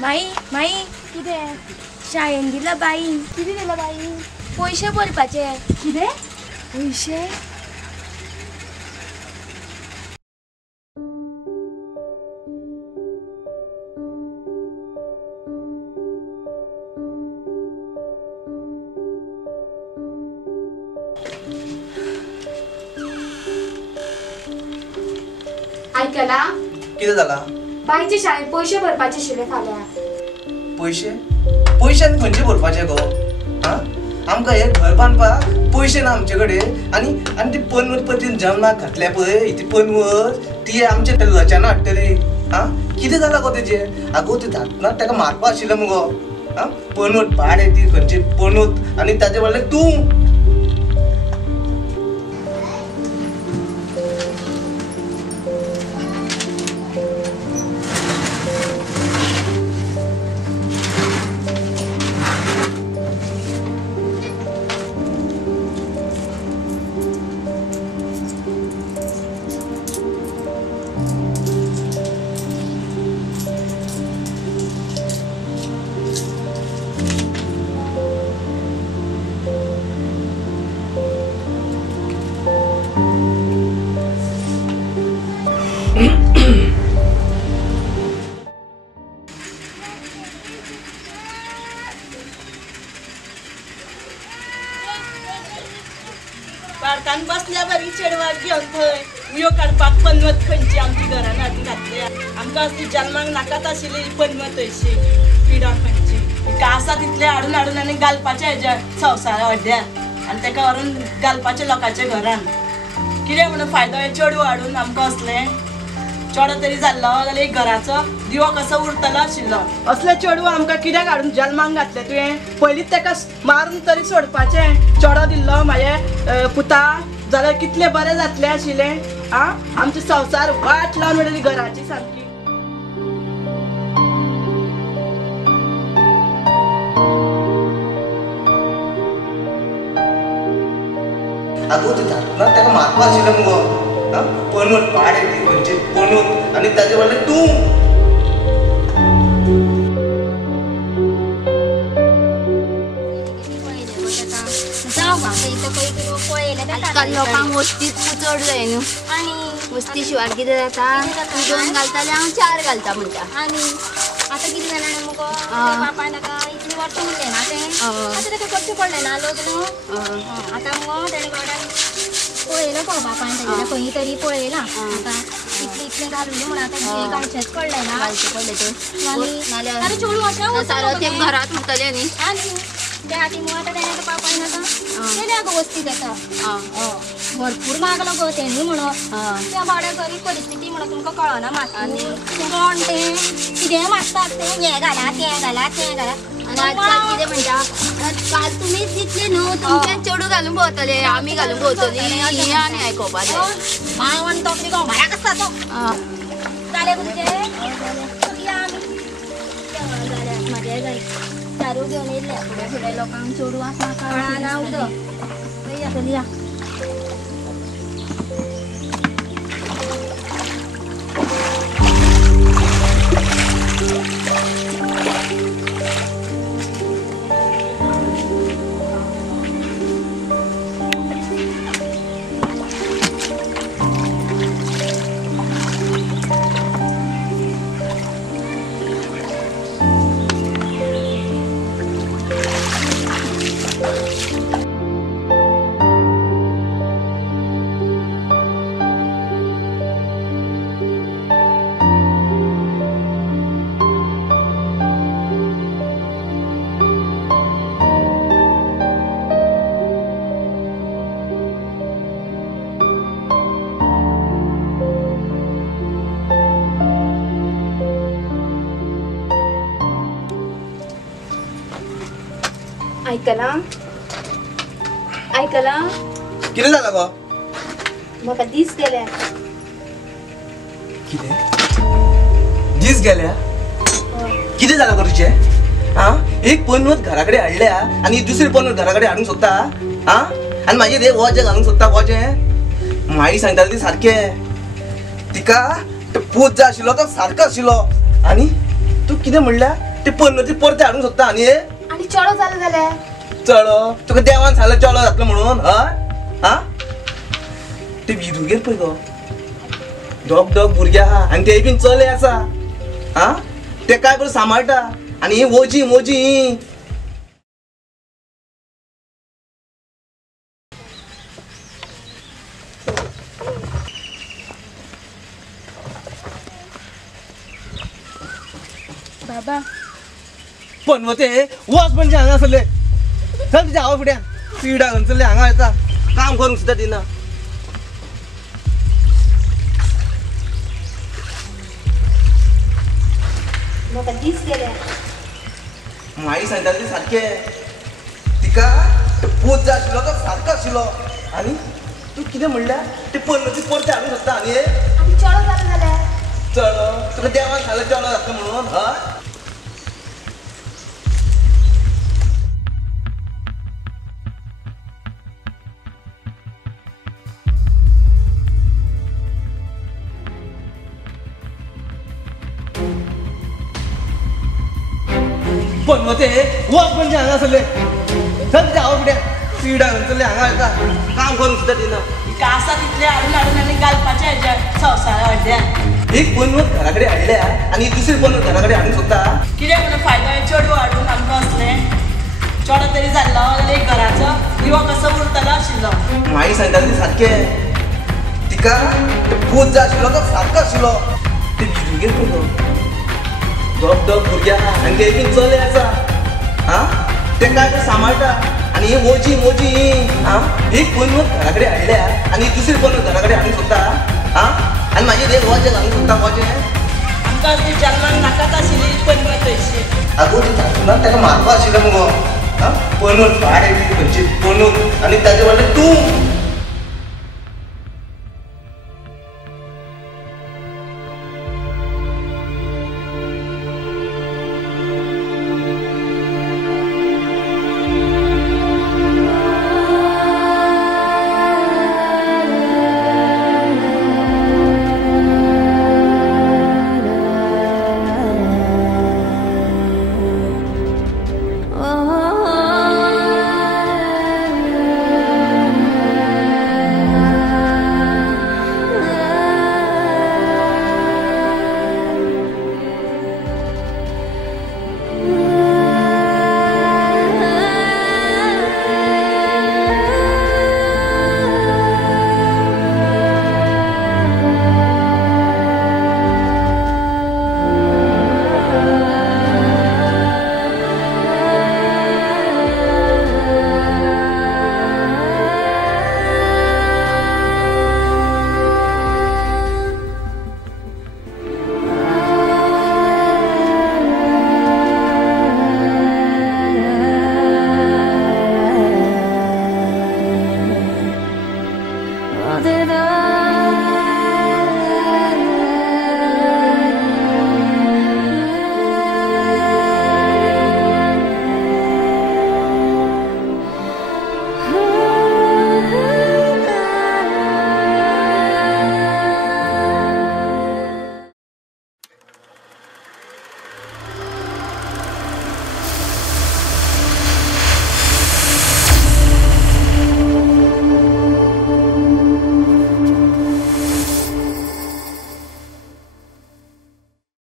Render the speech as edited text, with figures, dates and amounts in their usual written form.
माई माई कितें शाळेन दिला बाई कितें दिला बाई पैसे भरपाचे कितें पैसे आयकला कितें जाला बाईचे शाळेत पैसे भरपाचे आशिल्ले फाल्यां पैसे पैशान खंयचे भरपाचे गो हा आमकां हे घर बांदपाक पैसे ना आमचे कडेन आनी ती पनवत पतीन जमनाक घातल्या पळय ती पनवत ती आमचे लच्यान हाडटली हा कितें जाला गो तेजे आगो ती धाकना ताका मारपा आशिल्लें मुगो हा पनवत पाड ती खंयची पनवत आनी ताजे वडले तूं पार्कान बसल्या बरी चेडवाक घेवन थंय उयो काडपाक पनवत खंयची आमची घरान हाडून घातल्या आमकां असली जल्माक नाकाच आशिल्ली ही पनवत अशी पिडा खंयची तिका आसा तितले हाडून हाडून आनी घालपाचे हेज्या संवसारा हड्ड्यार आनी ताका व्हरून घालपाचे लोकांच्या घरान कितें म्हणून फायदो हे चेडू हाडून आमकां असलें चेडो तरी जाल्लो जाल्यार एक घराचो दिवो कसो उरतलो आशिल्लो असले चेडू आमकां कित्याक हाडून जल्माक घातले तुवें पयलींच ताका मारून तरी सोडपाचें चेडो दिल्लो म्हाजे पुता जाल्यार कितलें बरें जातलें आशिल्लें आ आमचे संवसार वाट लावन उडयली घराची सारकी आगो ती धाकना ताका मारपा आशिल्लें मुगो हा पनवत पाड ती खंयची पनवत आनी ताजे वडले तूं आजकाल लोकांक वस्तीच चड जाय न्हू आनी वस्ती शिवाय कितें जाता तूं 2 घालताले हांव 4 घालता म्हणटा आनी आतां कितें जालें जाणा मुगो बापायन ताका इतलीं वर्सां उरलें ना तें आतां ताका करचें पडलें ना लोक न्हू आतां मुगो तेणे बाबड्यान पळयलो गो बापायन तेगेलें खंय तरी पळयलां आतां इतलें घालुलें म्हणून आतां घालचेंच पडलें ना घालचें पडलें तर आतां चेडू अशें सारो ते घरांत उरतलें न्ही आनी त्या खातीर मुगो आतां तेणें बापायन आतां केल्या गो वस्ती ताका भरपूर मागलो गो तेणी म्हणून त्या बाबड्या गरीब परिस्थिती म्हणून तुमकां कळना मात आनी कोण तें कितें मागतात तें हें घाला तें घाला तें घाला आनी आजकाल कितें म्हणटा काल तुमीच दितले न्हू तुमच्यान चेडू घालून भोंवतले आमी घालून भोंवतली हें आनी आयकोपा जाय मागण तो कितें घोमाऱ्याक आसता तो जालें गो तुजें या आमी जाल्यार म्हाजें जाय चारू घेवन येयले फुडें फुडें लोकांक चेडू आसा कळना उदक या आयकलां आयकलां कितें जाला गो म्हाका दीस गेले कितें दीस गेल्या कितें जाला गो तुजें हा एक पनवत घरा कडेन हाडल्या आनी दुसरी पनवत घरा कडेन हाडूंक सोदता हा आनी मागीर हे वजें घालूंक सोदता वजें माई सांगताली ती सारकें तिका पूत जाय आशिल्लो तो सारको आशिल्लो आनी तूं कितें म्हणल्या ते पन्नती परते हाडूंक सोदता आनी आनी चलो जालो जाल्यार चलो तुका देवान सांगलें चलो जातलो म्हणून हय हा ते विरुगेर पळय गो दोग दोग भुरगे आहा आनी ते बीन चले आसा हा ते काय करून सांबाळटा आनी ही वोजी मोजी बाबा पनवते वच म्हणजे हांगा आसले चल तुज्या हांव फुड्यान पिडा घेवन चल्ले हांगा येता काम करूंक सुद्दां दिना म्हाका दीस गेले माई सांगता ते सारखे तिका पूत जाय आशिल्लो तो सारको आशिल्लो आनी तूं कितें म्हणल्यार ते पन्नती परते हाडूंक सोदता आनी आनी चलो जालो जाल्यार चलो तुका देवान सांगलें चलो जातलो म्हणून हय पन्नते वच म्हणजे हांगा आसले चल तुज्या हांव फुड्यान पिडा घेवन चल्ले हांगा येता काम करूंक सुद्दां दिना हिका आसा तितले हाडून हाडून आनी घालपाचे हेज्या संवसारा हड्ड्यान एक पन्नत घरा कडेन हाडल्या आनी दुसरी पन्नत घरा कडेन हाडूंक सोदता कितें म्हणून फायदो आहे चेडूं हाडून आमकां असलें चेडो तरी जाल्लो जाल्यार एक घराचो दिवो कसो उरतलो आशिल्लो माई सांगता ते सारखे तिका पूत जाय आशिल्लो तो सारको आशिल्लो ते विरुगेर पळय गो दोग दोग भुरगे आहा आनी ते बीन चले आसा हा ते काय करून सांबाळटा आनी ही मोजी मोजी हा एक पन्नत घरा कडेन हाडल्या आनी दुसरी पन्नत घरा कडेन हाडूंक सोदता हा आनी म्हाजेर एक वजें घालूंक सोदता वजें आमकां ती जल्माक नाकाच आशिल्ली पन्नत तशी आगो ती तातूंत ताका मारपा आशिल्लें मुगो हा पन्नत भाड येयली खंयची पन्नत आनी ताजे फाटल्यान तूं